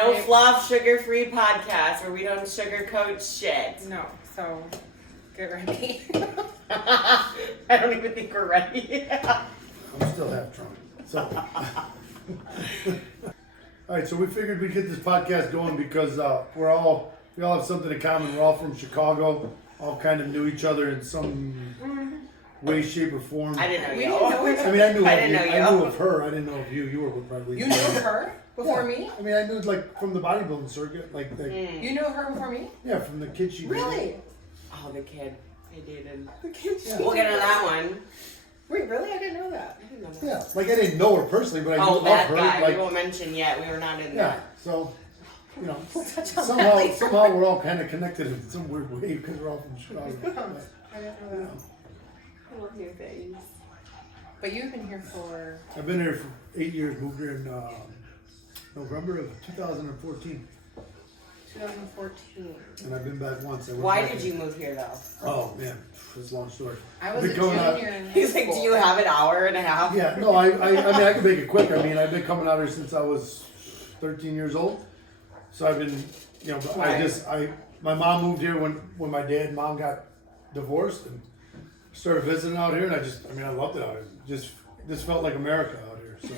No Fluff sugar-free podcast where we don't sugarcoat shit. No, so get ready. I don't even think we're ready. I'm still half drunk. So, all right. So we figured we'd get this podcast going because we all have something in common. We're all from Chicago. All kind of knew each other in some way, shape, or form. I didn't know We you. didn't know each other. I mean, I knew you. of her. I didn't know of you. You were probably. You knew her before me? I mean, I knew like from the bodybuilding circuit, like You knew her before me? yeah, from the kid she Really? dated. Oh, the kid. I dated. The kid Yeah. We'll get into that one. Wait, really? I didn't know that. I didn't know that. Yeah, like I didn't know her personally, but I knew Oh, of that her. guy. Like, We won't mention yet. We were not in yeah, that. so you know, We'll touch on that somehow later. we're all kind of connected in some weird way because we're all from Chicago. I didn't know that. I love new things. But you've been here for... I've been here for 8 years. Moved here in November of 2014, 2014. and I've been back once. I went Why back did in- you move here though? Oh man, it's a long story. I was a Been going junior out- in high He's like, school. do you have an hour and a half? Yeah, no, I mean I can make it quick. I mean I've been coming out here since I was 13 years old, so I've been, you know, my mom moved here when my dad and mom got divorced and started visiting out here, and I loved it out here. This felt like America out here. So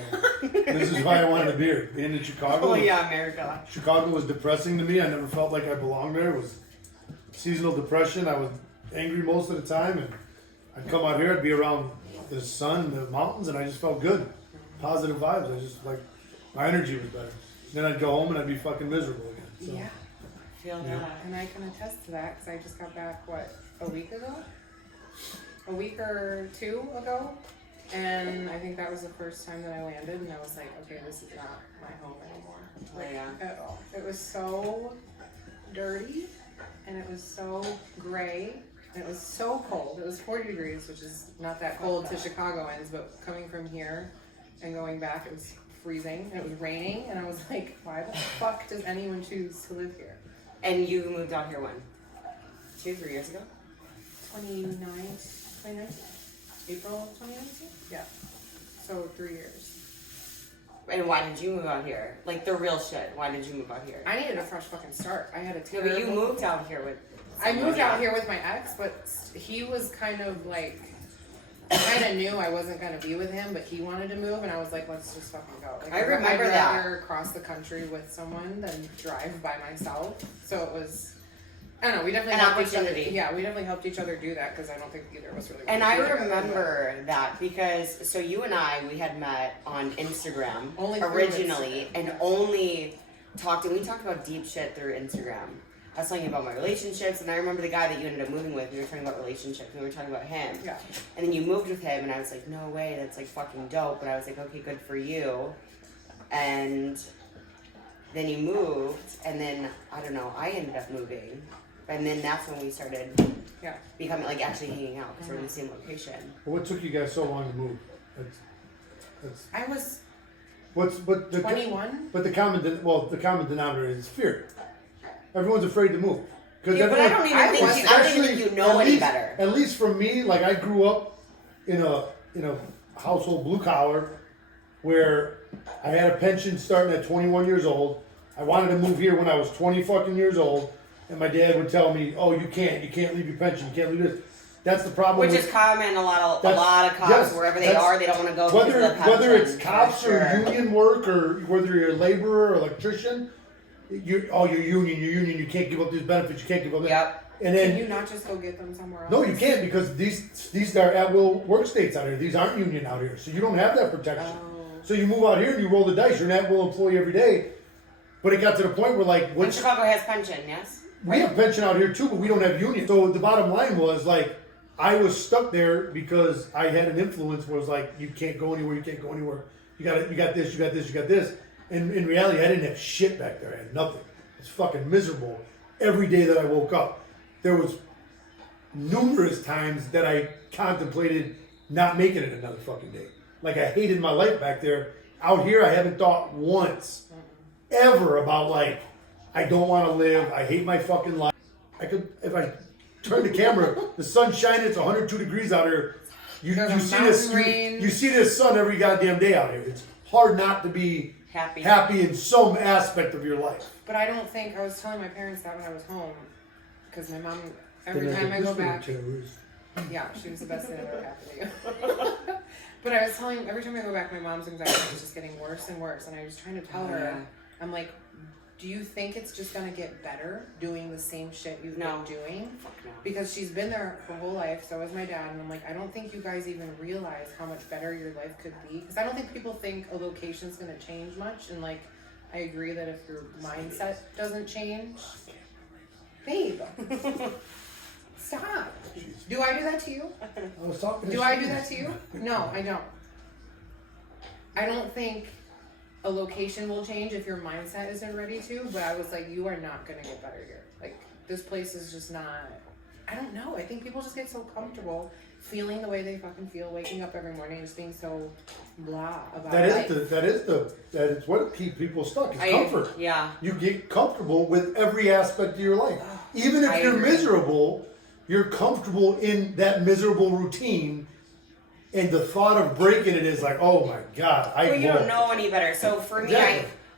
this is why I wanted to be here. Being in Chicago. Oh yeah, America. Chicago was depressing to me. I never felt like I belonged there. It was seasonal depression. I was angry most of the time, and I'd come out here. I'd be around the sun, the mountains, and I just felt good. Positive vibes. I just like my energy was better. Then I'd go home and I'd be fucking miserable again. So. Yeah, Feel Yeah. that. and I can attest to that because I just got back, a week ago? A week or two ago? And I think that was the first time that I landed, and I was like, okay, this is not my home anymore. Like, yeah. at all. It was so dirty, and it was so gray, and it was so cold. It was 40 degrees, which is not that cold to Chicagoans, but coming from here and going back, it was freezing, and it was raining, and I was like, why the fuck does anyone choose to live here? And you moved out here when? 2-3 years ago? 2019? April of 2019? Yeah. So 3 years. And why did you move out here? Like the real shit. Why did you move out here? I needed a fresh fucking start. I had a Yeah, terrible... but you moved out here with. I moved out here with my ex, but he was kind of like... I kind of knew I wasn't going to be with him, but he wanted to move, and I was like, let's just fucking go. Like, I remember I'd that. rather cross the country with someone than drive by myself. So it was... I don't know, we definitely An helped each other. opportunity. Yeah, we definitely helped each other do that because I don't think either of us really And wanted I to do it together, remember that because, so you and I, we had met on Instagram Only through originally Instagram, and yeah. only we talked about deep shit through Instagram. I was telling you about my relationships, and I remember the guy that you ended up moving with, we were talking about relationships, and we were talking about him. Yeah. And then you moved with him, and I was like, no way, that's like fucking dope. But I was like, okay, good for you. And then you moved, and then, I don't know, I ended up moving. And then that's when we started Yeah. becoming, like, actually hanging out, because we're in the same location. Well, what took you guys so long to move? That's I was but the 21. But the common denominator is fear. Everyone's afraid to move because Yeah, but I don't even think you know any better. At least for me, like I grew up in a household blue collar where I had a pension starting at 21 years old. I wanted to move here when I was 20 fucking years old, and my dad would tell me, "Oh, you can't leave your pension, you can't leave this." That's the problem. Which is common. A lot of cops, yes, wherever they are, they don't want to go because of the pension. Whether it's cops for or sure. union work or whether you're a laborer or electrician, you're union. You can't give up these benefits. You can't give up. Yep. And Can then you not just go get them somewhere else? no, you can't because these are at will work states out here. These aren't union out here, so you don't have that protection. Oh. So you move out here and you roll the dice. You're an at will employee every day. But it got to the point where like And Chicago has pension, yes? we have pension out here too, but we don't have union. So the bottom line was like I was stuck there because I had an influence where it was like you can't go anywhere, you can't go anywhere. You got this. And in reality, I didn't have shit back there. I had nothing. It's fucking miserable every day that I woke up. There was numerous times that I contemplated not making it another fucking day. Like I hated my life back there. Out here, I haven't thought once, ever about like, I don't want to live. I hate my fucking life. I could, if I turn the camera, the sun's shining. It's 102 degrees out here. You see this sun every goddamn day out here. It's hard not to be happy in some aspect of your life. But I don't think, I was telling my parents that when I was home, because my mom, every Then time I go back, terrorist. yeah, she was the best thing that ever happened to you. But I was telling, every time I go back, my mom's anxiety is just getting worse and worse. And I was trying to tell her, I'm like, do you think it's just going to get better doing the same shit you've been doing? Fuck no. Because she's been there her whole life, so is my dad. And I'm like, I don't think you guys even realize how much better your life could be. Because I don't think people think a location's going to change much. And like, I agree that if your mindset doesn't change, babe, stop. Do I do that to you? I was talking to Do I do that to you? No, I don't. I don't think a location will change if your mindset isn't ready to, but I was like, you are not going to get better here. Like, this place is just not, I don't know. I think people just get so comfortable feeling the way they fucking feel, waking up every morning and just being so blah about life. That is what keeps people stuck, is comfort. Yeah. You get comfortable with every aspect of your life. Even if you're miserable, you're comfortable in that miserable routine. And the thought of breaking it is like, oh my God, Well, you don't know any better. So for me,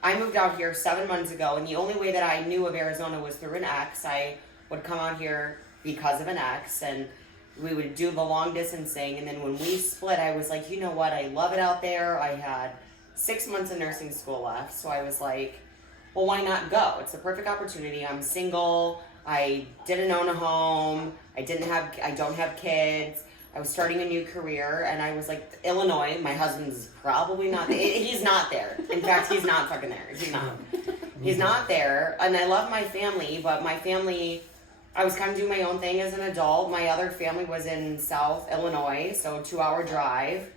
I moved out here 7 months ago, and the only way that I knew of Arizona was through an ex. I would come out here because of an ex, and we would do the long distance thing. And then when we split, I was like, you know what? I love it out there. I had 6 months of nursing school left, so I was like, well, why not go? It's the perfect opportunity. I'm single. I didn't own a home. I don't have kids. I was starting a new career, and I was like, Illinois, my husband's probably not there. He's not there. In fact, he's not fucking there. He's not. He's not there. And I love my family, but my family, I was kind of doing my own thing as an adult. My other family was in South Illinois, so 2-hour drive.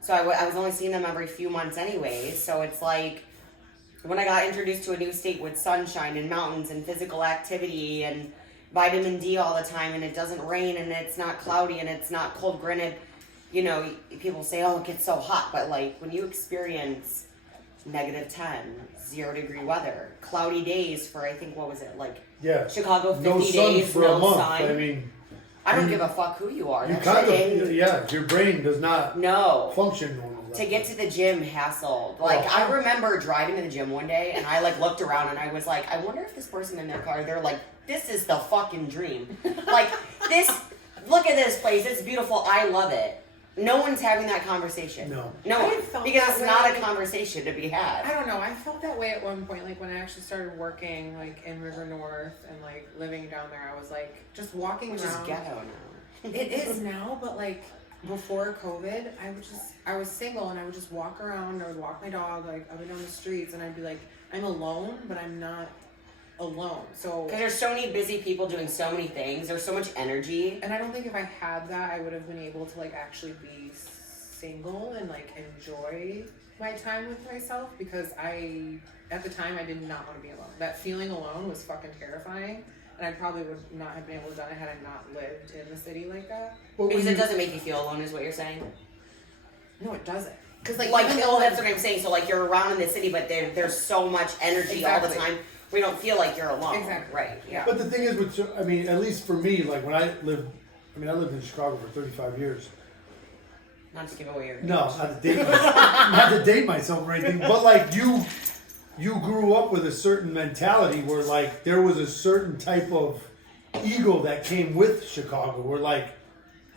So I was only seeing them every few months anyway. So it's like, when I got introduced to a new state with sunshine and mountains and physical activity and vitamin D all the time, and it doesn't rain, and it's not cloudy, and it's not cold. Granted, you know, people say, oh, it gets so hot, but like when you experience -10, 0-degree weather, cloudy days for, I think, what was it, like Chicago 50 no sun days, for no a month. sun. I mean, I don't give a fuck who you are. You kind of, your brain does not function normally. To get to the gym hassled. Like, I remember driving to the gym one day, and I like looked around, and I was like, I wonder if this person in their car, they're like, this is the fucking dream. Like, look at this place, it's beautiful, I love it. No one's having that conversation. No one. Because it's not a conversation to be had. I don't know, I felt that way at one point, like when I actually started working like in River North and like living down there, I was like, just walking around. Which is ghetto now. It is now, but like, before COVID, I was single, and I would just walk around. I would walk my dog like up and down the streets, and I'd be like, I'm alone, but I'm not alone. So because there's so many busy people doing so many things. There's so much energy, and I don't think if I had that, I would have been able to like actually be single and like enjoy my time with myself. Because at the time, I did not want to be alone. That feeling alone was fucking terrifying. And I probably would not have been able to do it had I not lived in the city like that. Because it doesn't make you feel alone, is what you're saying? No, it doesn't. Because that's what I'm saying. So like you're around in the city, but there's so much energy all the time. We don't feel like you're alone. Exactly. Right. Yeah. But the thing is, at least for me, like when I lived in Chicago for 35 years. Not to give away your age. No, not to date myself or anything. But like you grew up with a certain mentality where like there was a certain type of ego that came with Chicago where like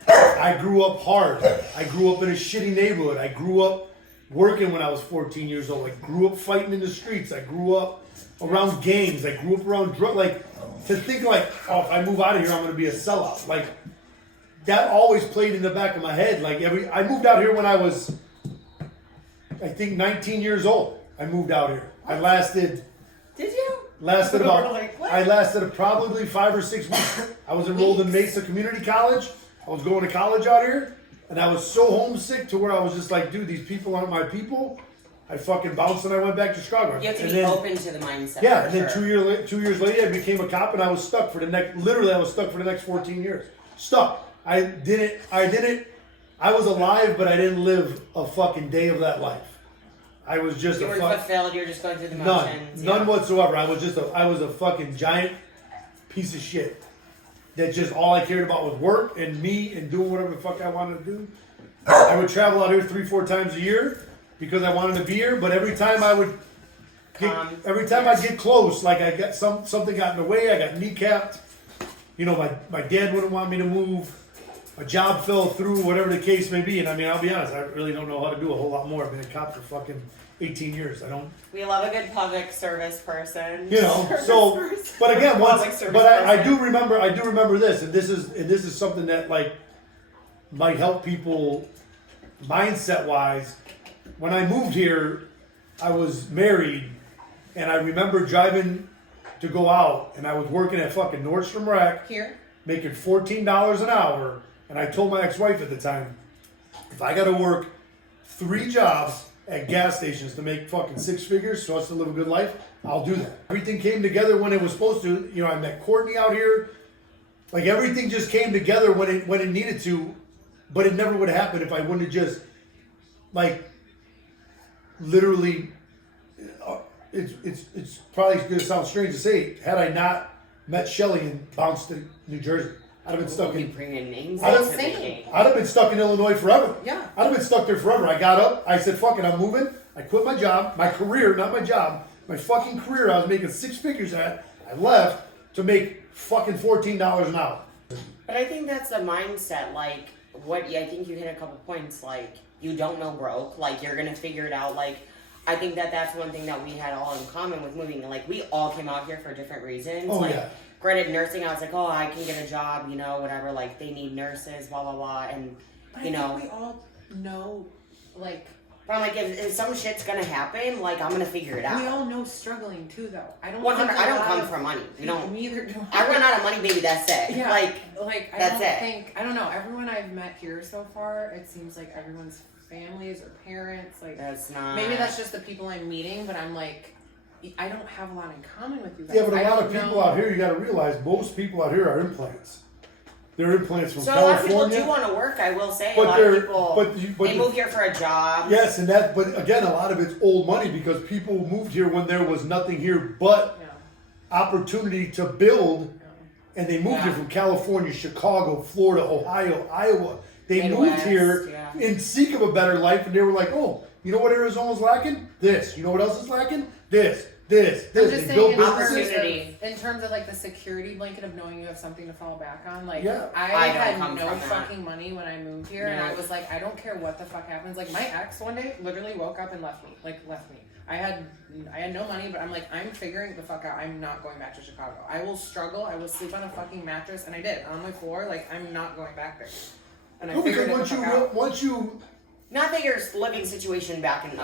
I grew up hard. I grew up in a shitty neighborhood. I grew up working when I was 14 years old. I grew up fighting in the streets. I grew up around gangs. I grew up around drugs. Like to think like, oh, if I move out of here, I'm going to be a sellout. Like that always played in the back of my head. Like I moved out here when I was, I think 19 years old. I moved out here. I lasted. Did you? Lasted about. I lasted probably 5 or 6 weeks. I was enrolled in Mesa Community College. I was going to college out here, and I was so homesick to where I was just like, dude, these people aren't my people. I fucking bounced and I went back to Chicago. You have to be open to the mindset. Yeah, and then 2 years later, I became a cop, and I was stuck for the next. Literally, I was stuck for the next 14 years. Stuck. I was alive, but I didn't live a fucking day of that life. I was just you weren't fulfilled. You're just going through the motions. None whatsoever. I was a fucking giant piece of shit. That just all I cared about was work and me and doing whatever the fuck I wanted to do. I would travel out here 3-4 times a year because I wanted to be here. But every time I would every time I get close, like I got something got in the way, I got kneecapped. You know, my dad wouldn't want me to move. A job fell through, whatever the case may be. And I mean, I'll be honest, I really don't know how to do a whole lot more. I've been a cop for fucking 18 years. We love a good public service person. You know, so, but again, I do remember this, and this is something that like might help people mindset wise. When I moved here, I was married, and I remember driving to go out, and I was working at fucking Nordstrom Rack Here? making $14 an hour, and I told my ex-wife at the time, if I got to work 3 jobs at gas stations to make fucking 6 figures so us to live a good life, I'll do that. Everything came together when it was supposed to. You know, I met Courtney out here. Like everything just came together when it needed to, but it never would have happened if I wouldn't have just like literally. It's probably going to sound strange to say. Had I not met Shelly and bounced to New Jersey, I'd have been stuck in. Bringing names I'd into the game. have been stuck in Illinois forever. Yeah. I'd have been stuck there forever. I got up. I said, "Fuck it, I'm moving." I quit my job, my career, not my job, my fucking career. I was making 6 figures at. I left to make fucking $14 an hour. But I think that's the mindset. Like, I think you hit a couple points. Like, you don't know broke. Like, you're gonna figure it out. Like, I think that's one thing that we had all in common with moving. Like, we all came out here for different reasons. Oh, like, yeah. Granted, nursing, I was like, oh, I can get a job, you know, whatever. Like, they need nurses, blah, blah, blah. And, you know. I think we all know, like. But I'm like, if some shit's gonna happen, like, I'm gonna figure it out. We all know struggling too, though. I don't. 100. I don't come from money. You know. Neither do I run out of money, baby. That's it. Yeah. Like that's it. I don't know. Everyone I've met here so far, it seems like everyone's families or parents. Like that's not. Maybe that's just the people I'm meeting, but I'm like, I don't have a lot in common with you guys. Yeah, but a lot of people out here, you got to realize, most people out here are implants. They're implants from California. So a lot of people do want to work. I will say, a lot of people they move here for a job. Yes, but again, a lot of it's old money because people moved here when there was nothing here but opportunity to build, and they moved here from California, Chicago, Florida, Ohio, Iowa. They moved here in seek of a better life, and they were like, oh, you know what Arizona's lacking? This. You know what else is lacking? This. I'm just saying, opportunity. In terms of like the security blanket of knowing you have something to fall back on. Like, I had no fucking money when I moved here, and I was like, I don't care what the fuck happens. Like, my ex one day literally woke up and left me. I had no money, but I'm like, I'm figuring the fuck out. I'm not going back to Chicago. I will struggle. I will sleep on a fucking mattress, and I did on my floor. Like, I'm not going back there. And I figured once you. Not that your living situation back in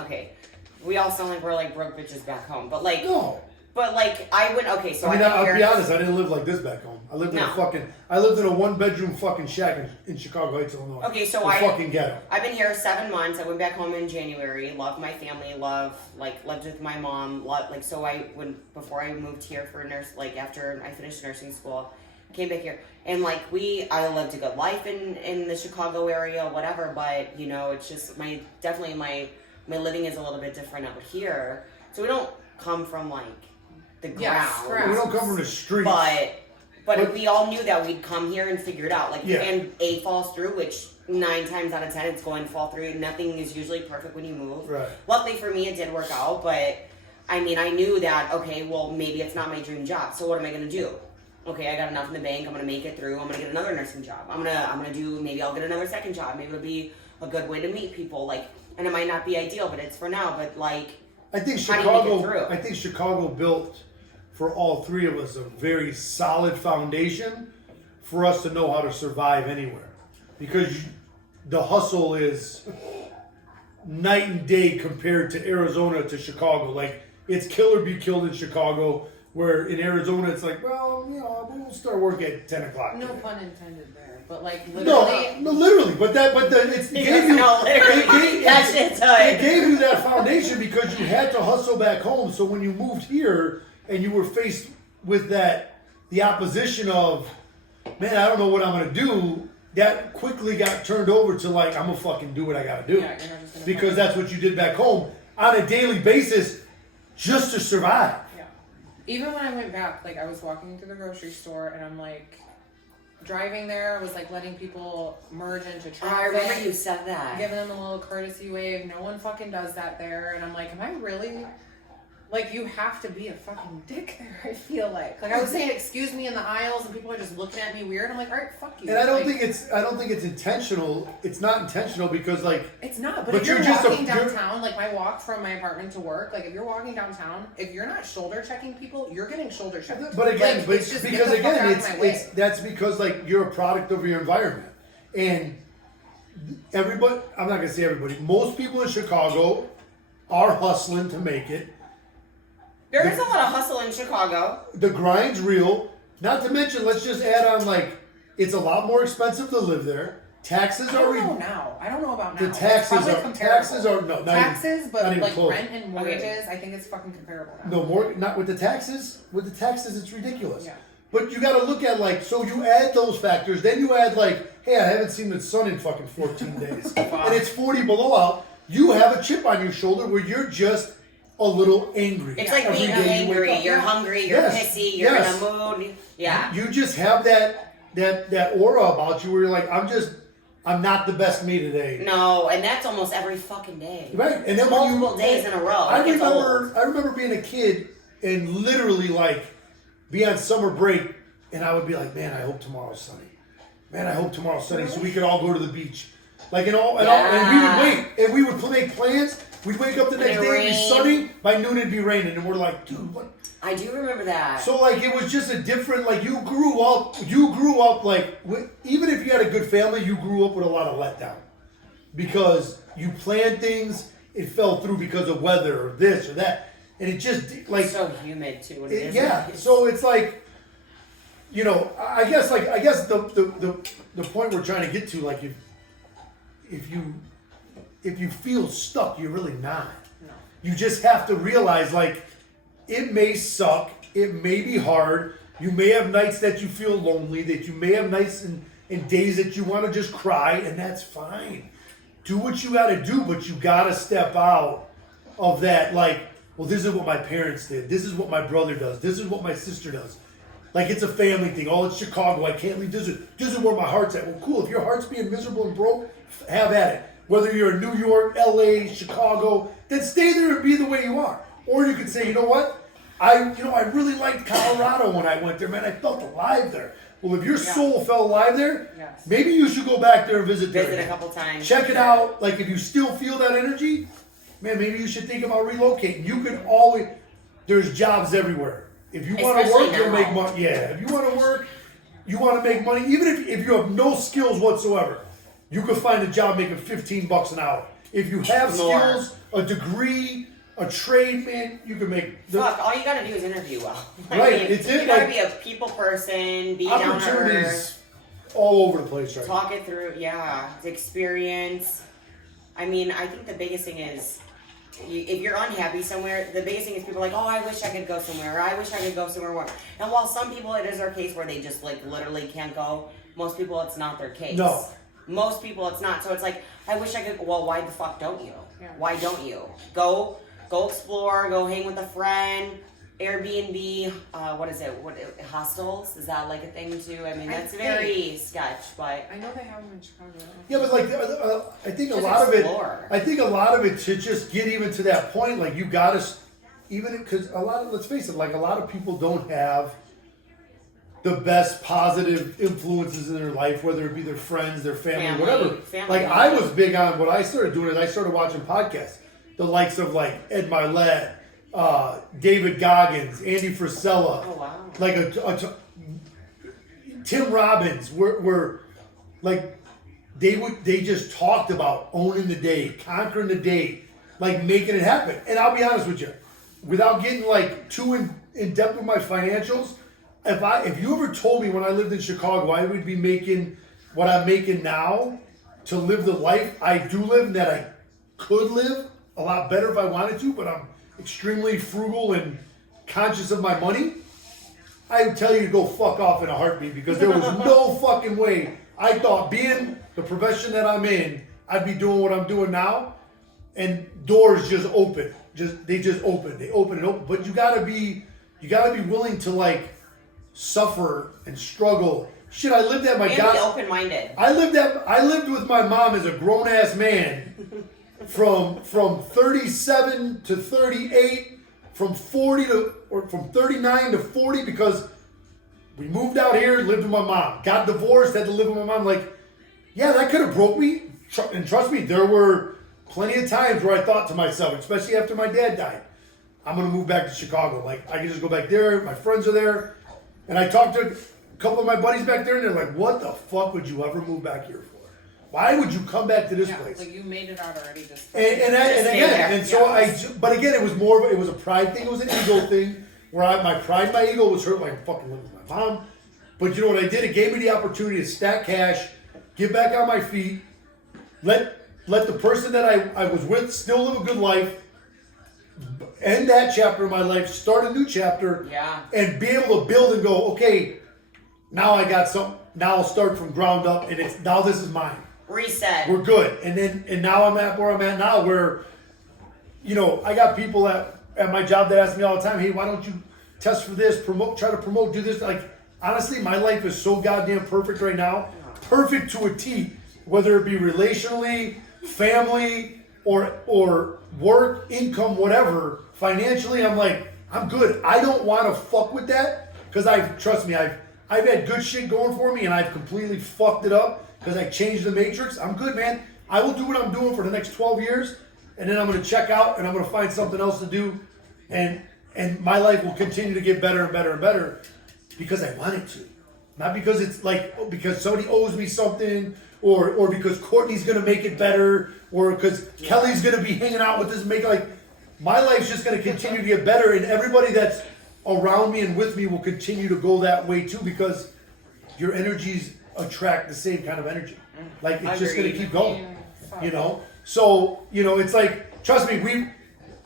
we all sound like we're like broke bitches back home, but like no. But like I went so I'll be honest, I didn't live like this back home. I lived in a 1-bedroom fucking shack in Chicago Heights, Illinois. Okay, so fucking ghetto. I've been here 7 months. I went back home in January. Loved my family. Lived with my mom. So before I moved here for after I finished nursing school, came back here, and I lived a good life in the Chicago area, whatever. But you know, it's just my living is a little bit different out here. So we don't come from the ground. We don't come from the streets. But we all knew that we'd come here and figure it out. And A falls through, which 9 times out of 10 it's going to fall through. Nothing is usually perfect when you move. Right. Luckily for me, it did work out. But I mean, I knew that maybe it's not my dream job. So what am I going to do? Okay, I got enough in the bank. I'm going to make it through. I'm going to get another nursing job. I'm gonna do. Maybe I'll get another second job. Maybe it'll be a good way to meet people. And it might not be ideal, but it's for now. But I think Chicago built for all 3 of us a very solid foundation for us to know how to survive anywhere, because the hustle is night and day compared to Arizona to Chicago. It's kill or be killed in Chicago, where in Arizona it's we'll start work at 10 o'clock. No pun intended there. But literally, no, literally. It gave you that foundation because you had to hustle back home. So when you moved here and you were faced with the opposition of, man, I don't know what I'm gonna do, that quickly got turned over to I'm gonna fucking do what I gotta do, because that's what you did back home on a daily basis just to survive. Yeah. Even when I went back, I was walking through the grocery store and I'm driving there was letting people merge into traffic. I remember you said that. Giving them a little courtesy wave. No one fucking does that there. And I'm like, am I really Like, you have to be a fucking dick there, I feel like. Like, I was saying excuse me in the aisles and people are just looking at me weird. I'm like, alright, fuck you. And I don't like, think it's intentional. It's not intentional because like it's not, but But if you're you're just walking downtown, like my walk from my apartment to work, like if you're walking downtown, if you're not shoulder checking people, you're getting shoulder checked. But again, like, but it's just because get the fuck again, out of my way. it's that's because like you're a product of your environment, and everybody. I'm not gonna say everybody. Most people in Chicago are hustling to make it. There is a lot of hustle in Chicago. The grind's real. Not to mention, let's just add on like it's a lot more expensive to live there. Taxes I are don't know now. I don't know about now. the It's taxes probably are comparable. no not taxes, even, but not even like close. rent and mortgages, I think it's fucking comparable now. No more, not with the taxes. With the taxes, it's ridiculous. Yeah. But you got to look at like, so you add those factors, then you add like, hey, I haven't seen the sun in fucking 14 days, and it's 40 below out. You have a chip on your shoulder where you're just a little angry. It's like every being day you wake angry. up. You're hungry. You're Yes, pissy. You're yes. in a mood. Yeah. You just have that aura about you where you're like, I'm not the best me today. No, and that's almost every fucking day. Right, and then Multiple days in a row. I It gets old. remember being a kid and literally like be on summer break, and I would be like, man, I hope tomorrow's sunny. Man, I hope tomorrow's sunny, so we could all go to the beach. Like and we would wait, and we would make plans. We'd wake up the next day, it'd be sunny. By noon, it'd be raining, and we're like, dude, what? I do remember that. So like it was just a different like you grew up like even if you had a good family, you grew up with a lot of letdown because you planned things, it fell through because of weather or this or that, and it just like it's so humid too. When it is yeah. nice. So it's like I guess the point we're trying to get to like if you feel stuck, you're really not. No. You just have to realize like. It may suck. It may be hard. You may have nights that you feel lonely, that you may have nights and days that you want to just cry, and that's fine. Do what you got to do, but you got to step out of that, like, well, this is what my parents did. This is what my brother does. This is what my sister does. Like, it's a family thing. Oh, it's Chicago. I can't leave. This is where my heart's at. Well, cool. If your heart's being miserable and broke, have at it. Whether you're in New York, LA, Chicago, then stay there and be the way you are. Or you could say, you know what? I really liked Colorado when I went there, man. I felt alive there. Well, if your soul felt alive there, Yes. maybe you should go back there and visit there. Visit a couple times. Check it out. Like, if you still feel that energy, man, maybe you should think about relocating. You can always, there's jobs everywhere. If you want to Especially work, you'll now. make money. Yeah, if you want to work, you want to make money. Even if you have no skills whatsoever, you could find a job making $15 an hour. If you have More. skills, a degree, a trade, man, you can make Fuck, all you gotta do is interview well. Right, it's it, You gotta like- be a people person, be down to earth, opportunities all over the place right now. talk it through, yeah, experience. I mean, I think the biggest thing is, if you're unhappy somewhere, the biggest thing is people are like, oh, I wish I could go somewhere, or I wish I could go somewhere more. And while some people, it is their case where they just like literally can't go, most people it's not their case. No. Most people it's not. So it's like, I wish I could, well, why the fuck don't you? Yeah. Why don't you? Go explore, go hang with a friend, Airbnb, what is it? Hostels? Is that like a thing too? I mean, I that's very sketch, but I know they have them in Chicago. Yeah, but like I think a Just lot explore. of it. I think a lot of it to just get even to that point, like you gotta even because a lot of let's face it, like a lot of people don't have the best positive influences in their life, whether it be their friends, their family, whatever. Family. Like I was big on what I started doing is I started watching podcasts, the likes of like Ed Milet, David Goggins, Andy Frisella, oh wow. like Tim Robbins, were like they just talked about owning the day, conquering the day, like making it happen. And I'll be honest with you, without getting like too in depth with my financials, if you ever told me when I lived in Chicago I would be making what I'm making now to live the life I do live and that I could live a lot better if I wanted to, but I'm extremely frugal and conscious of my money, I would tell you to go fuck off in a heartbeat because there was no fucking way I thought being the profession that I'm in, I'd be doing what I'm doing now, and doors just open. They just open. They open and open. But you gotta be willing to like suffer and struggle. Shit, I lived at my And be open-minded. I lived with my mom as a grown ass man from 37 to 38 from 39 to 40 because we moved out here, lived with my mom, got divorced, had to live with my mom. Like, yeah, that could have broke me. And trust me, there were plenty of times where I thought to myself, especially after my dad died, I'm going to move back to Chicago. Like, I can just go back there. My friends are there. And I talked to a couple of my buddies back there, and they're like, what the fuck would you ever move back here for? Why would you come back to this place? Like you made it out already. But again, it was more of it was a pride thing. It was an ego thing where my ego was hurt. Like I'm fucking living with my mom. But you know what I did? It gave me the opportunity to stack cash, get back on my feet, let the person that I was with still live a good life, end that chapter of my life, start a new chapter, and be able to build and go, okay, now I got something. Now I'll start from ground up, and now this is mine. Reset. We're good. And now I'm at where I'm at now where, you know, I got people at my job that ask me all the time, hey, why don't you test for this, try to promote, do this. Like, honestly, my life is so goddamn perfect right now. Perfect to a T, whether it be relationally, family, or work, income, whatever. Financially, I'm like, I'm good. I don't want to fuck with that because trust me, I've had good shit going for me and I've completely fucked it up. Because I changed the matrix. I'm good, man. I will do what I'm doing for the next 12 years, and then I'm going to check out, and I'm going to find something else to do, and my life will continue to get better and better and better because I want it to. Not because it's like, because somebody owes me something, or because Courtney's going to make it better, or because Kelly's going to be hanging out with this and my life's just going to continue to get better, and everybody that's around me and with me will continue to go that way too because your energies attract the same kind of energy. Like it's just gonna keep going. You know? So, you know, it's like, trust me, we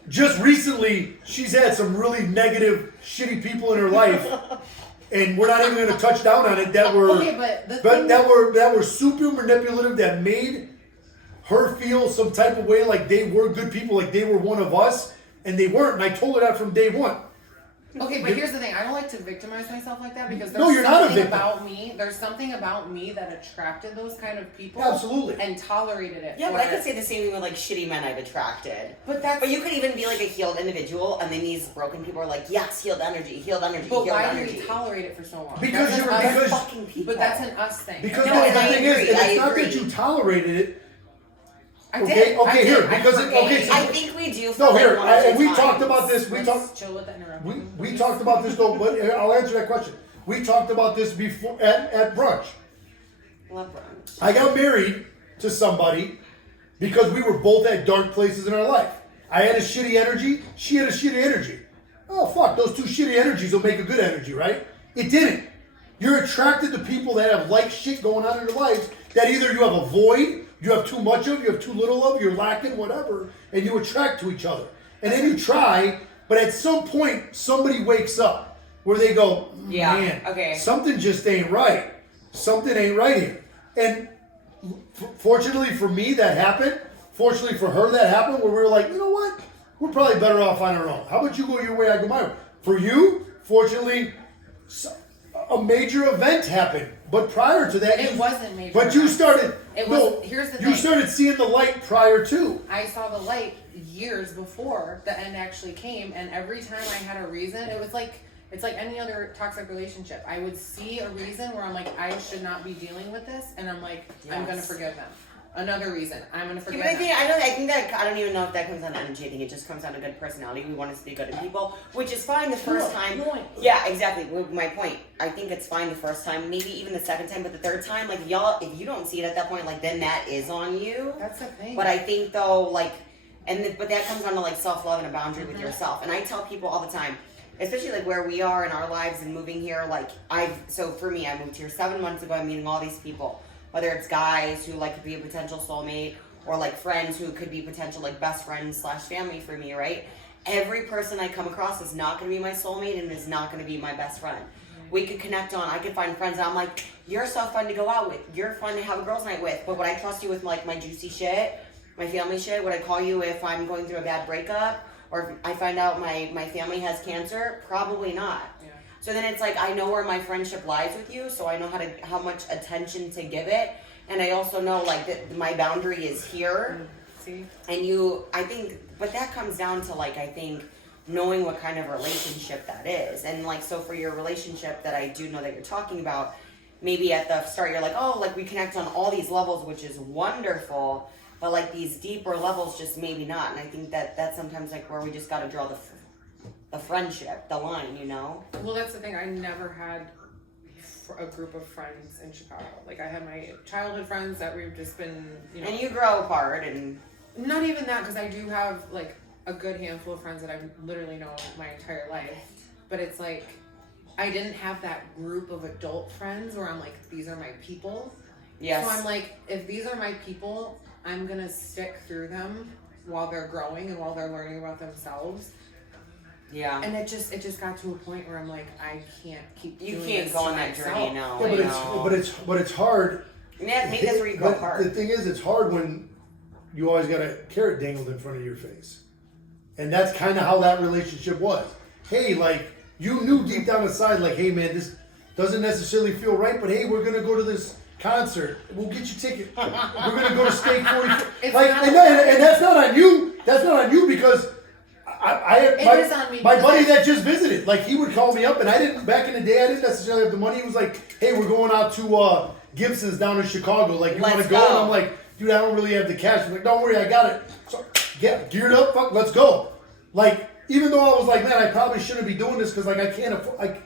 just recently she's had some really negative, shitty people in her life. And we're not even gonna touch down on it that were that were super manipulative, that made her feel some type of way like they were good people, like they were one of us, and they weren't. And I told her that from day one. Okay, but here's the thing. I don't like to victimize myself like that because there's something about me that attracted those kind of people. Absolutely. And tolerated it. Yeah, but I could say the same thing with like shitty men I've attracted. But you could even be like a healed individual, and then these broken people are like, yes, healed energy. But why do we tolerate it for so long? Because you're fucking people. But that's an us thing. Because the thing is, it's not that you tolerated it. I think we do. No, here, we talked about this. We chill with the interruption. We talked about this though, but I'll answer that question. We talked about this before at brunch. Love brunch. I got married to somebody because we were both at dark places in our life. I had a shitty energy. She had a shitty energy. Oh fuck, those two shitty energies will make a good energy, right? It didn't. You're attracted to people that have like shit going on in their lives that either you have a void, you have too much of, you have too little of, you're lacking, whatever, and you attract to each other. And then you try, but at some point, somebody wakes up where they go, man, something just ain't right. Something ain't right here. And fortunately for me, that happened. Fortunately for her, that happened where we were like, you know what? We're probably better off on our own. How about you go your way, I go my way. For you, fortunately, a major event happened. But prior to that, it wasn't major. But you started. Here's the thing. You started seeing the light prior to. I saw the light years before the end actually came, and every time I had a reason, it's like any other toxic relationship. I would see a reason where I'm like, I should not be dealing with this, and I'm like, I'm gonna forgive them. Another reason, I'm gonna forgive them. I don't even know if that comes down to energy. I think it just comes down to good personality. We want us to be good at people, which is fine the first time. Yeah, exactly. My point. I think it's fine the first time, maybe even the second time, but the third time, like y'all, if you don't see it at that point, like then that is on you. That's the thing. But I think though, like, but that comes down to like self-love and a boundary with yourself. And I tell people all the time, especially like where we are in our lives and moving here, like so for me, I moved here 7 months ago. I'm meeting all these people. Whether it's guys who like could be a potential soulmate or like friends who could be potential like best friends / family for me, right? Every person I come across is not going to be my soulmate and is not going to be my best friend. We could connect on, I could find friends and I'm like, you're so fun to go out with. You're fun to have a girls' night with. But would I trust you with like my juicy shit, my family shit? Would I call you if I'm going through a bad breakup? Or if I find out my family has cancer? Probably not. Yeah. So then it's like, I know where my friendship lies with you, so I know how much attention to give it. And I also know, like, that my boundary is here. See? And I think, but that comes down to, like, I think, knowing what kind of relationship that is. And like, so for your relationship that I do know that you're talking about, maybe at the start you're like, oh, like we connect on all these levels, which is wonderful, but like these deeper levels just maybe not. And I think that that's sometimes like where we just got to draw the friendship, the line, you know? Well, that's the thing. I never had a group of friends in Chicago. Like, I had my childhood friends that we've just been, you know. And you grow apart and... Not even that, because I do have, like, a good handful of friends that I've literally known my entire life. But it's like, I didn't have that group of adult friends where I'm like, these are my people. Yes. So I'm like, if these are my people, I'm going to stick through them while they're growing and while they're learning about themselves. Yeah. And it just got to a point where I'm like, I can't keep doing You can't this go to on that myself. journey now. Yeah, but it's hard. Yeah, maybe that's where you go But apart. the thing is, it's hard when you always got a carrot dangled in front of your face. And that's kind of how that relationship was. Hey, like, you knew deep down inside, like, hey, man, this doesn't necessarily feel right, but hey, we're going to go to this concert. We'll get you ticket. We're going to go to Steak 44. Like, and that's not on you. That's not on you because It is on me my because buddy that just visited, like, he would call me up, and I didn't, back in the day, I didn't necessarily have the money. He was like, hey, we're going out to Gibson's down in Chicago. Like, you want to Let's go? go. And I'm like, dude, I don't really have the cash. I'm like, don't worry, I got it. So, get geared up, fuck, let's go. Like, even though I was like, man, I probably shouldn't be doing this because, like, I can't afford, like,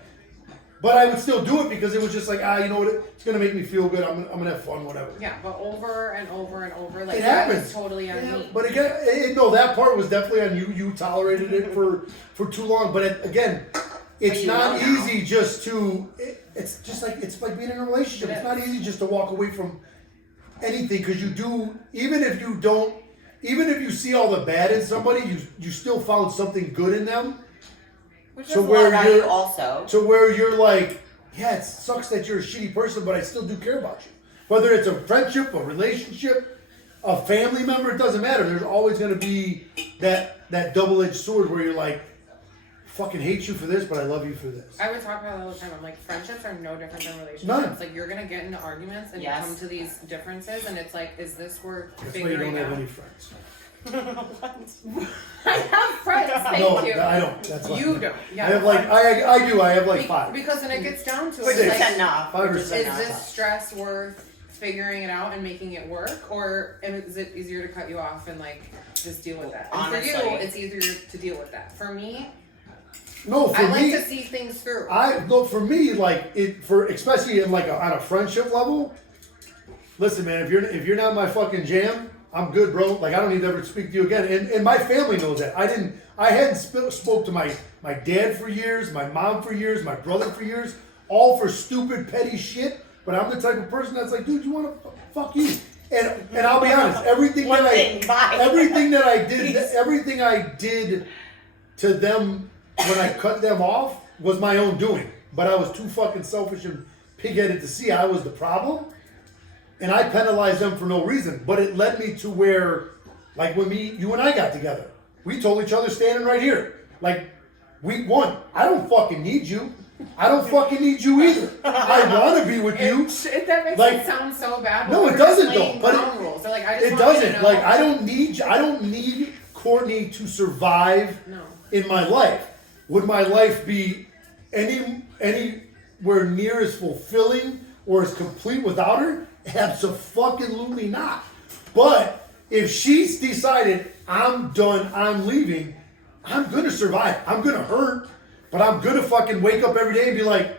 but I would still do it because it was just like, you know what, it's going to make me feel good. I'm going to have fun, whatever. Yeah, but over and over and over, like, It that happens. was totally on me. But again, no, that part was definitely on you. You tolerated it for too long. But again, it's you not know now. easy just to. It's just like being in a relationship. It's not easy just to walk away from anything because you do. Even if you see all the bad in somebody, you still found something good in them. Which So is where a lot about you're you also. to where you're like, yeah, it sucks that you're a shitty person, but I still do care about you. Whether it's a friendship, a relationship, a family member, it doesn't matter. There's always going to be that double-edged sword where you're like, fucking hate you for this, but I love you for this. I would talk about it all the time. I'm like, friendships are no different than relationships. None. Like, you're gonna get into arguments and Yes. come to these differences, and it's like, is this worth That's why you figuring don't have out? any friends. I have friends. Thank No, you. I don't. That's fine. You don't. Yeah. I have like I do. I have like five. Because then it gets down to Which it. is Like, enough. Five or Which is six. is enough. this stress worth figuring it out and making it work, or is it easier to cut you off and like just deal with that? And Honestly. for you, it's easier to deal with that. For me, No, for I like me, to see things through. for me, like especially in like on a friendship level. Listen, man, if you're not my fucking jam, I'm good, bro. Like, I don't need to ever speak to you again. And my family knows that. I hadn't spoke to my dad for years, my mom for years, my brother for years, all for stupid, petty shit. But I'm the type of person that's like, dude, you want to fuck you? And I'll be honest, everything One that thing, bye. everything that I did, Please. everything I did to them when I cut them off was my own doing. But I was too fucking selfish and pig-headed to see I was the problem. And I penalized them for no reason. But it led me to where, like when you and I got together, we told each other standing right here. Like, week one, I don't fucking need you. I don't fucking need you either. I want to be with you. That makes Like, it sound so bad. no, but it we're doesn't, just laying though, but ground rules. They're like, I just It want you to doesn't. know. Like, I don't need Courtney to survive No. in my life. Would my life be anywhere near as fulfilling or as complete without her? Absolutely not. But if she's decided I'm done, I'm leaving, I'm gonna survive. I'm gonna hurt, but I'm gonna fucking wake up every day and be like,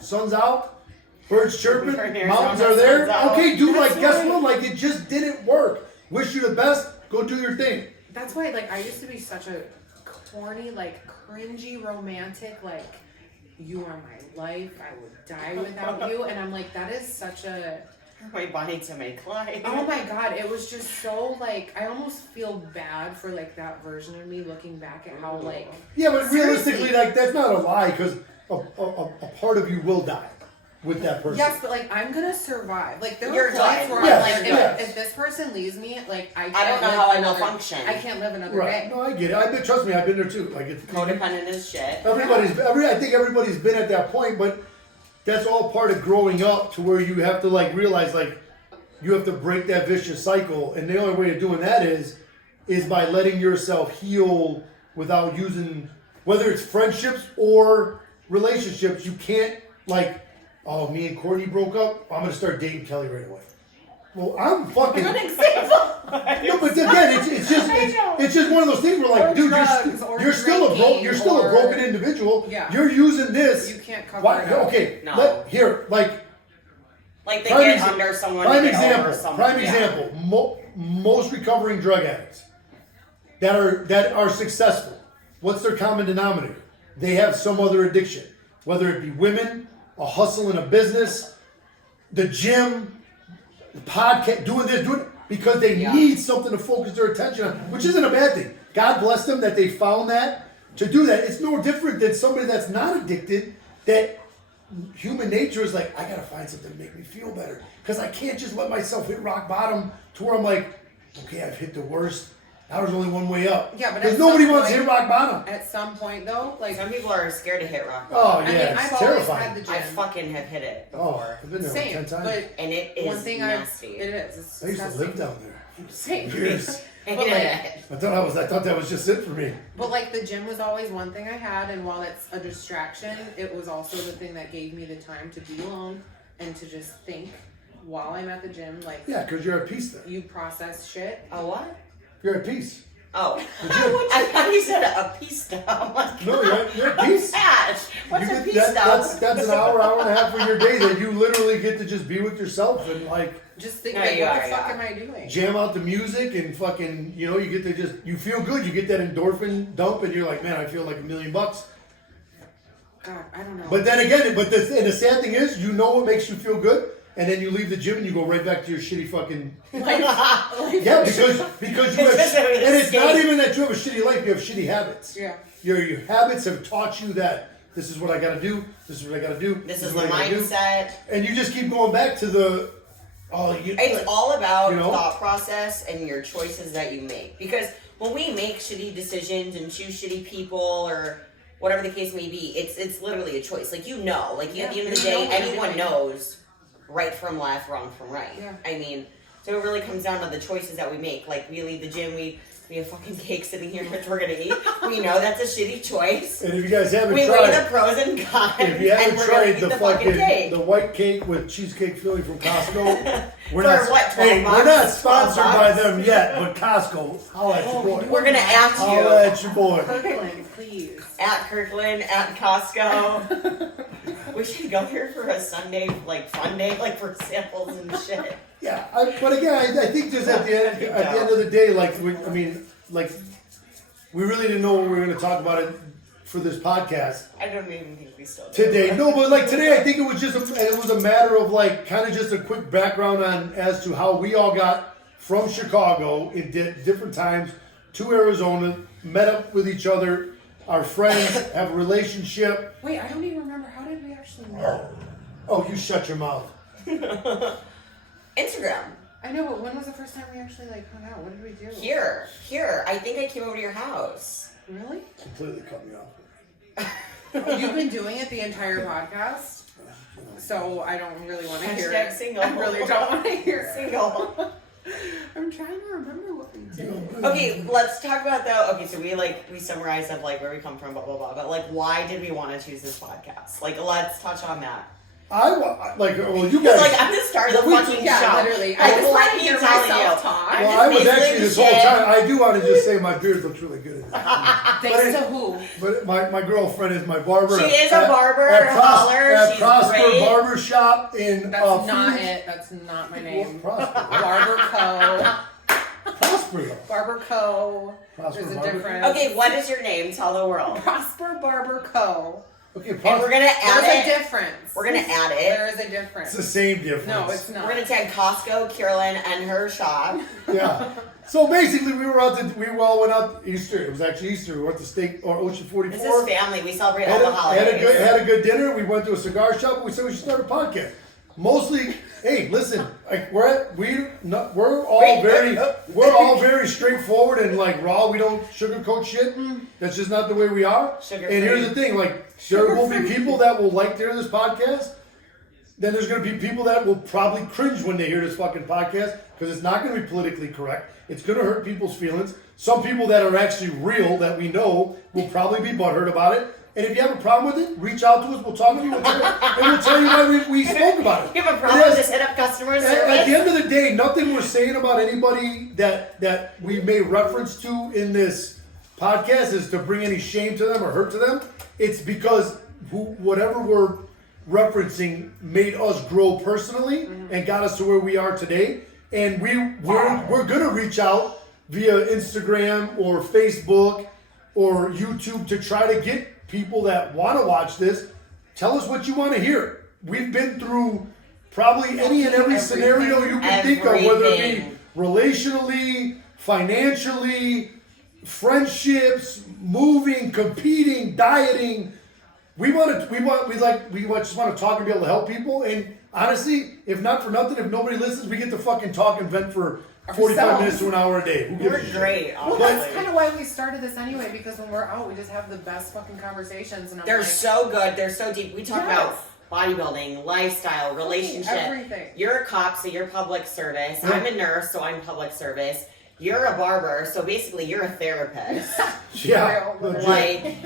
sun's out, birds chirping, mountains are there. Sun's out. Okay, dude, like, That's guess right. what? Like, it just didn't work. Wish you the best. Go do your thing. That's why, like, I used to be such a corny, like, cringy, romantic, like, you are my life, I would die without you. And I'm like, that is such a... My body to make life. Oh my god, it was just so, like, I almost feel bad for, like, that version of me looking back at how, like... Yeah, but realistically, Seriously. like, that's not a lie because a part of you will die with that person. Yes, but, like, I'm gonna survive. Like, there You're were points done. where Yes, I'm like, yes. if this person leaves me, like, I can't I don't know live how I will another- function. I can't live another Right. day. No, I get it. Trust me, I've been there too. Like, it's Codependent as shit. I think everybody's been at that point, but that's all part of growing up to where you have to, like, realize, like, you have to break that vicious cycle, and the only way of doing that is by letting yourself heal without using, whether it's friendships or relationships, you can't like, oh, me and Courtney broke up, I'm gonna start dating Kelly right away. Well, I'm fucking. Good example. No, but again, it's just one of those things where like, Or dude, drugs, or you're still drinking, you're still a or- broken individual. Yeah. You're using this. You can't cover Why, it up. okay, No. here, like Like they prime get exa- under someone. prime to get example. Over someone. Prime yeah. example. Most recovering drug addicts that are successful. What's their common denominator? They have some other addiction, whether it be women, a hustle in a business, the gym, the podcast, doing this, because they Yeah. need something to focus their attention on, which isn't a bad thing. God bless them that they found that to do that. It's no different than somebody that's not addicted. That human nature is like, I gotta find something to make me feel better, because I can't just let myself hit rock bottom to where I'm like, okay, I've hit the worst. Now there's only one way up. Yeah, but because at nobody some wants to point- hit rock bottom. At some point, though, like Some people are scared to hit rock Oh bottom. yeah, I mean, it's I've always terrifying. had the gym. I fucking have hit it Oh, before, I've been there like Same, 10 times. but and it is one thing nasty. it is. It's I used to disgusting. live down there. Same. Years. But like, I thought that was just it for me. But like the gym was always one thing I had, and while it's a distraction, it was also the thing that gave me the time to be alone and to just think while I'm at the gym. Like, Yeah, because you're at peace there. you process shit. A what? You're at peace. Oh, The gym. I thought you said a peace stop. I'm like, No, you're at peace. Gosh, what's You a get- peace that's stop? an hour and a half of your day that you literally get to just be with yourself and like Just think, No, like, you what are, the fuck yeah. am I doing? jam out the music and fucking, you get to just, you feel good. You get that endorphin dump and you're like, man, I feel like $1,000,000. God, I don't know. But then again, the sad thing is, you know what makes you feel good, and then you leave the gym and you go right back to your shitty fucking. Yeah, because you have, just an and it's not escape. even that you have a shitty life. You have shitty habits. Yeah. Your habits have taught you that this is what I got to do. This is what I got to do. This is the what I gotta do. mindset. And you just keep going back to the. It's all about You know? thought process and your choices that you make. Because when we make shitty decisions and choose shitty people or whatever the case may be, it's literally a choice. Like, at the end of the you day, know what you're anyone doing. knows right from left, wrong from right. Yeah. I mean, so it really comes down to the choices that we make. Like, we leave the gym, we have fucking cake sitting here which we're gonna eat. We know that's a shitty choice. And if you guys haven't We weigh tried, the pros and cons, if you and haven't we're gonna tried eat the fucking cake. the white cake with cheesecake filling from Costco, we're For not. what, 12 hey, bucks? we're not sponsored 12 by bucks? them yet, but Costco, holla at your boy. We're gonna ask Holla you at your boy. Kirkland, please. at Kirkland, at Costco. We should go here for a Sunday, like fun day, like for samples and shit. Yeah, but again, I think just at the end of the day, we really didn't know what we were going to talk about it for this podcast I don't even think we still do. today. No, but like today, I think it was a matter of like kind of just a quick background on as to how we all got from Chicago in different times to Arizona, met up with each other, our friends, have a relationship. Wait, I don't even remember. How did we actually meet? Oh, you shut your mouth. Instagram. I know, but when was the first time we actually like hung out? What did we do? Here. I think I came over to your house. Really? Completely cut me off. You've been doing it the entire podcast, so I don't really want to hear Hashtag it. single. I really don't want to hear it. Single. I'm trying to remember what we did. Okay, let's talk about so we summarized of like where we come from, blah blah blah. But like, why did we want to choose this podcast? Like, let's touch on that. You Because guys. like I'm the star of the fucking Yeah, show. literally. I just just want let to me hear tell myself you. talk. I'm Well, just I was basically actually this the whole shit. time. I do want to just say my beard looks really good. Thanks to who? But my girlfriend is my barber. She is a barber. Holler. At She's Prosper great. Barber Shop in. That's not it. That's not my name. Prosper. Barber Co. Prosper. though. Barber Co. Prosper There's a Barber? difference. Okay, what is your name? Tell the world. Prosper Barber Co. Okay, And Prosper. we're gonna add There's a it. difference. We're gonna add it. There is a It's difference. the same difference. No, it's not. We're gonna tag Costco, Carolyn, and her shop. Yeah. So basically, we all went out Easter. It was actually Easter. We went to State or Ocean 44. This is family. We celebrate all Had the a, holidays. had a good dinner. We went to a cigar shop. And we said we should start a podcast. Mostly, hey, listen, like we're all very straightforward and like raw. We don't sugarcoat shit. That's just not the way we are. Sugar-free. And here's the thing, like there will be people that will like to hear this podcast. Then there's going to be people that will probably cringe when they hear this fucking podcast because it's not going to be politically correct. It's going to hurt people's feelings. some people that are actually real that we know will probably be butthurt about it. And if you have a problem with it, reach out to us. We'll talk to you. And we'll tell you why we spoke about it. You have a problem, just hit up customer service. At the end of the day, nothing we're saying about anybody that we made reference to in this podcast is to bring any shame to them or hurt to them. It's because whatever we're referencing made us grow personally and got us to where we are today. And we're gonna reach out via Instagram or Facebook or YouTube to try to get people that want to watch this. Tell us what you want to hear. We've been through probably any and every scenario you can think of, whether it be relationally, financially, friendships, moving, competing, dieting. We just want to talk and be able to help people. And honestly, if not for nothing, if nobody listens, we get to fucking talk and vent for 45 minutes to an hour a day. We're great. Well, that's kind of why we started this anyway, because when we're out, we just have the best fucking conversations. And they're so good. They're so deep. We talk about bodybuilding, lifestyle, relationship. Everything. You're a cop, so you're public service. I'm a nurse, so I'm public service. You're a barber, so basically you're a therapist. Yeah. Like,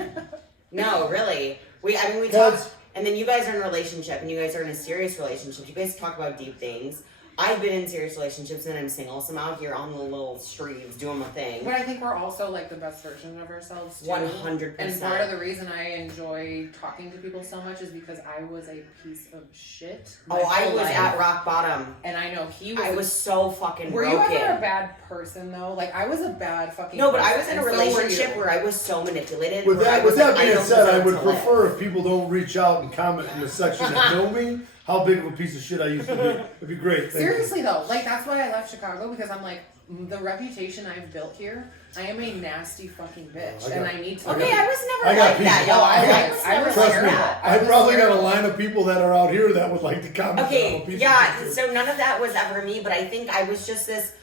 no, really. We talk, and then you guys are in a relationship, and you guys are in a serious relationship. You guys talk about deep things. I've been in serious relationships and I'm single, so I'm out here on the little streets doing my thing. But I think we're also like the best version of ourselves too. 100%. And part of the reason I enjoy talking to people so much is because I was a piece of shit. I was at rock bottom. And I know he was. I was so fucking broken. Were you ever a bad person though? Like I was a bad fucking No, but person, I was in a relationship where I was so manipulated. With that being said, I would prefer if people don't reach out and comment in the section that know me. How big of a piece of shit I used to be. It'd be great. Seriously though, like that's why I left Chicago, because I'm like, the reputation I've built here, I am a nasty fucking bitch, and I need to. Okay, I was never like that, y'all. I was trust me. I probably got a line of people that are out here that would like to comment. Okay, yeah. So none of that was ever me, but I think I was just this.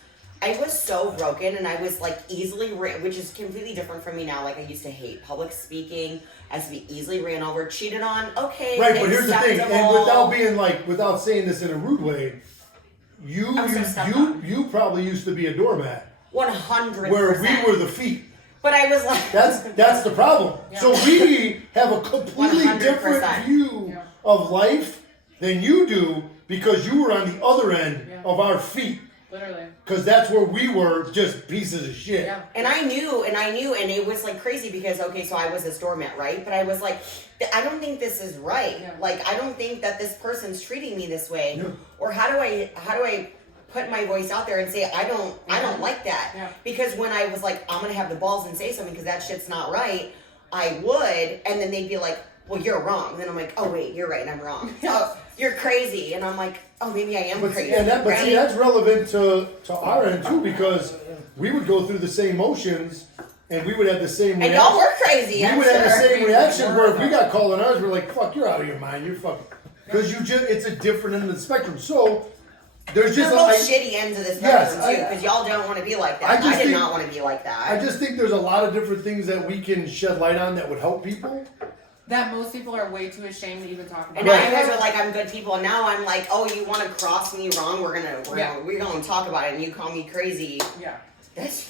I was so broken, and I was like easily, which is completely different from me now. Like I used to hate public speaking. I used to be easily ran over, cheated on. Okay, right, but here's the thing, and without saying this in a rude way, you probably used to be a doormat. 100%. Where we were the feet. But I was like, that's the problem. Yeah. So we have a completely 100%. Different view of life than you do because you were on the other end of our feet. Literally. Because that's where we were, just pieces of shit. Yeah. And I knew, and it was like crazy because, okay, so I was this doormat, right? But I was like, I don't think this is right. Yeah. Like, I don't think that this person's treating me this way. Yeah. Or how do I put my voice out there and say, I don't like that. Yeah. Because when I was like, I'm going to have the balls and say something because that shit's not right, I would, and then they'd be like, well, you're wrong. And then I'm like, oh, wait, you're right, and I'm wrong. Oh, you're crazy. And I'm like, oh, maybe I am crazy. But see, that's relevant to our end, too, because we would go through the same motions, and we would have the same reaction. And y'all were crazy, We would have the same reaction, where if we got called on ours, we're like, fuck, you're out of your mind. You're fucking... Because it's a different end of the spectrum. So, there's just... We're both shitty ends of the spectrum, too, because y'all don't want to be like that. I did not want to be like that. I just think there's a lot of different things that we can shed light on that would help people. That most people are way too ashamed to even talk about. And now you guys are like, I'm good people. And now I'm like, oh, you want to cross me wrong? We're gonna talk about it, and you call me crazy. Yeah, that's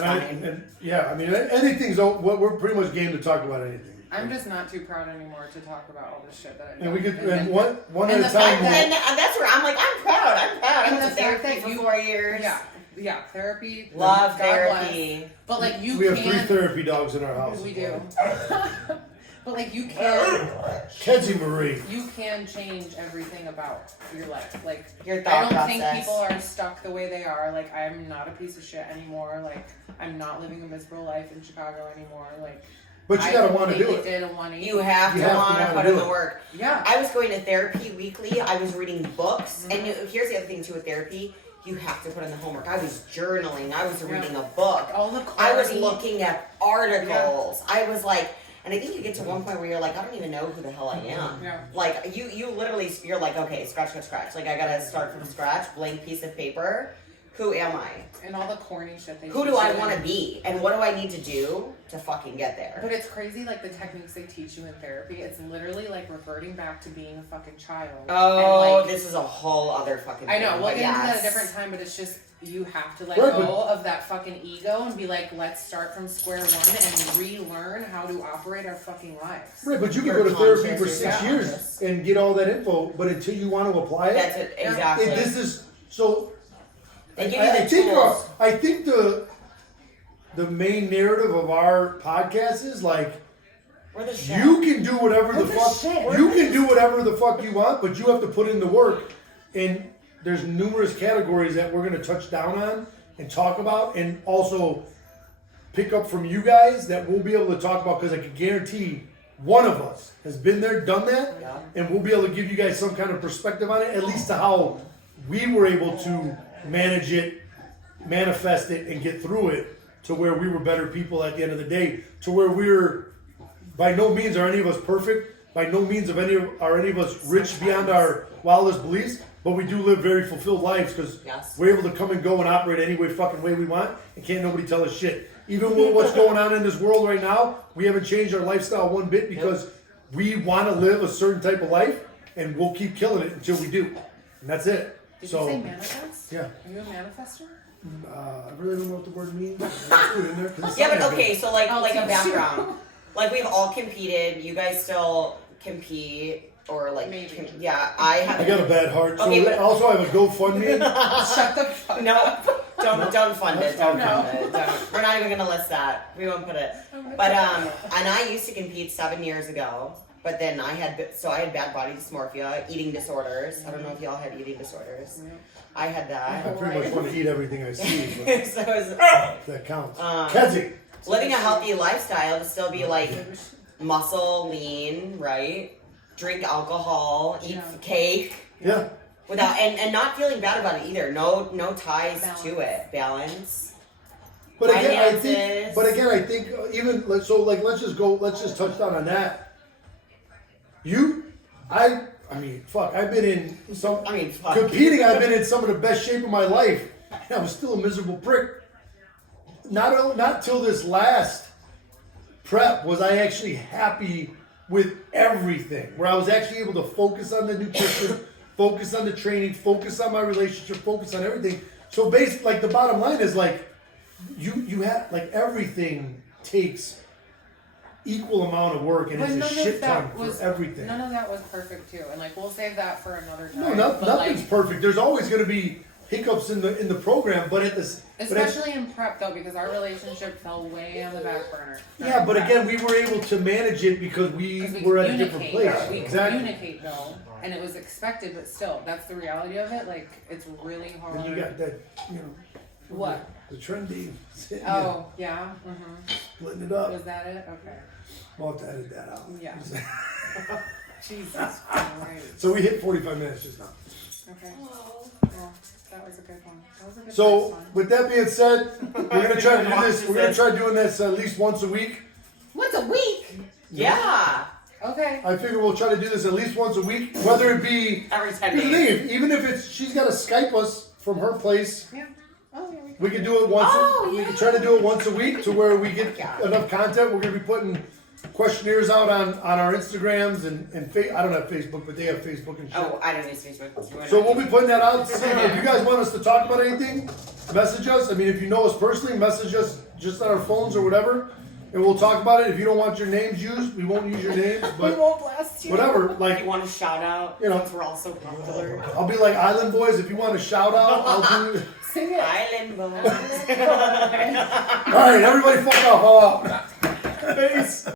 fine. Anything's. We're pretty much game to talk about anything. I'm just not too proud anymore to talk about all this shit that I do. And we could, and one at a time. And that's where I'm like, I'm proud. I went to therapy for 4 years. Yeah, therapy. Love therapy. But like we have 3 therapy dogs in our house. We do. But like you can, Kenzie Marie. You can change everything about your life. Like your thought process. I don't think people are stuck the way they are. Like I'm not a piece of shit anymore. Like I'm not living a miserable life in Chicago anymore. Like. But you gotta want to do it. You have to want to put in the work. Yeah. I was going to therapy weekly. I was reading books, and here's the other thing too with therapy. You have to put in the homework. I was journaling. I was reading a book. I was looking at articles. I was like. And I think you get to one point where you're like, I don't even know who the hell I am. Yeah. Like, you literally, you're like, okay, scratch. Like, I gotta start from scratch, blank piece of paper. Who am I? And all the corny shit they Who do I want to be? And what do I need to do to fucking get there? But it's crazy, like, the techniques they teach you in therapy. It's literally, like, reverting back to being a fucking child. Oh, and, like, this is a whole other fucking thing. I know, we'll get into that at a different time, but it's just, you have to let Right, go of that fucking ego and be like, let's start from square one and relearn how to operate our fucking lives. Right, but you can You're go to therapy for conscious, 6 you're years conscious. and get all that info, but until you want to apply it, That's it, exactly. this is so. They give you the tools. I think the main narrative of our podcast is like, We're the shit. you can do whatever the We're the fuck shit. you can do whatever the fuck you want, but you have to put in the work. And there's numerous categories that we're gonna touch down on and talk about, and also pick up from you guys that we'll be able to talk about, because I can guarantee one of us has been there, done that, Yeah. and we'll be able to give you guys some kind of perspective on it, at least to how we were able to manage it, manifest it, and get through it to where we were better people at the end of the day, to where we're, by no means are any of us perfect, by no means are any of us rich beyond our wildest beliefs, but we do live very fulfilled lives because Yes. we're able to come and go and operate any way fucking way we want, and can't nobody tell us shit. Even with what's going on in this world right now, we haven't changed our lifestyle one bit because we want to live a certain type of life, and we'll keep killing it until we do, and that's it. Did So you say manifest? yeah, Are you a manifester? I really don't know what the word means. I'll put it in there 'cause it Yeah, but sounded okay, good. so like I'll a teach you. background. Like we've all competed. You guys still compete, or like Maybe. yeah, I have. I got a bad heart, so Okay, but- also I have a GoFundMe. Shut the fuck No, don't fund it. Don't No. fund it. Don't. We're not even gonna list that. We won't put it. But and I used to compete 7 years ago. But then I had bad body dysmorphia, eating disorders. I don't know if y'all had eating disorders. I had I that. pretty much want to eat everything I see, So it was but that counts. Kenzie! living a healthy lifestyle to still be like muscle lean, right? Drink alcohol, eat Yeah. cake Yeah. without and not feeling bad about it either. No ties to Balance. it. Balance. But again, I Finances. think even let's just touch down on that. I mean, fuck. I've been in some fuck. competing. I've been in some of the best shape of my life, and I was still a miserable prick. Not till this last prep was I actually happy with everything. Where I was actually able to focus on the nutrition, focus on the training, focus on my relationship, focus on everything. So basically, like the bottom line is like, you have like everything takes equal amount of work, and But it's a none of shit that ton for was- everything. None of that was perfect too, and like we'll save that for another time. No, but, nothing's like, perfect. There's always going to be hiccups in the program, but at this, especially in prep though, because our relationship fell way on the back burner. yeah. But again, we were able to manage it because we were at a different place. We Exactly. communicate though, and it was expected, but still, that's the reality of it. Like it's really hard. And you got that, you know. What? The trendy. Oh yeah. Mm-hmm. Splitting it up. Was that it? Okay. We'll have to edit that out. Yeah. Jesus Christ. So we hit 45 minutes just now. Okay. Well, that was a good one. That was a good So first one. with that being said, we're gonna try to do this. We're gonna try doing this at least once a week. Once a week. Yeah. Okay. I figure we'll try to do this at least once a week, whether it be. Every 10 Here's the days. thing, even if it's she's got to Skype us from her place. Yeah. Oh yeah. We can do it once. Oh, We yeah. can try to do it once a week to where we get Yeah. enough content. We're gonna be putting questionnaires out on our Instagrams and I don't have Facebook, but they have Facebook and shit. Oh, I don't use Facebook. So we'll be putting that out. So if you guys want us to talk about anything, message us. I mean, if you know us personally, message us just on our phones or whatever, and we'll talk about it. If you don't want your names used, we won't use your names, We but won't blast you. whatever. You Like, want a shout out? You know. Since we're all so popular. I'll be like Island Boys. If you want a shout out, I'll do. Sing it. Island boys. All right, everybody, fuck off. Peace.